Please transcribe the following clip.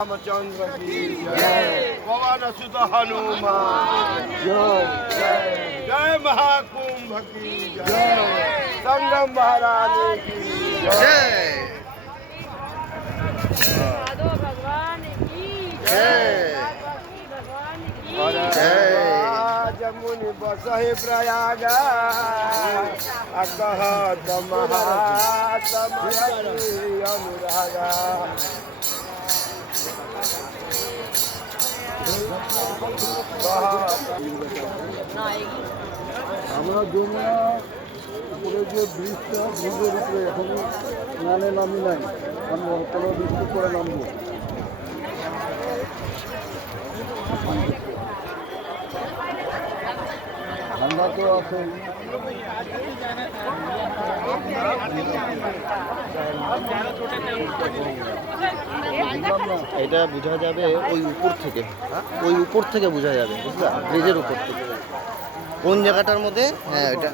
रामचंद्र की जय, पवन सुत हनुमान जय, जय महाकुंभ की जय, संगम महारानी की जय, साधु भगवान की जय, भगवान की जय। जमुनि बसहि प्रयाग अकहत महात्म अनुरागा। আমরা যমুনা উপরে যে ব্রিজটা ব্রিজের উপরে এখনো স্নানে নামি নাই, আমি কোনো বৃষ্টি করে নামবো। ঠান্ডা তো আছে। এটা বোঝা যাবে ওই উপর থেকে, ওই উপর থেকে বোঝা যাবে, বুঝলা, ব্রিজের উপর থেকে কোন জায়গাটার মধ্যে। হ্যাঁ, এটা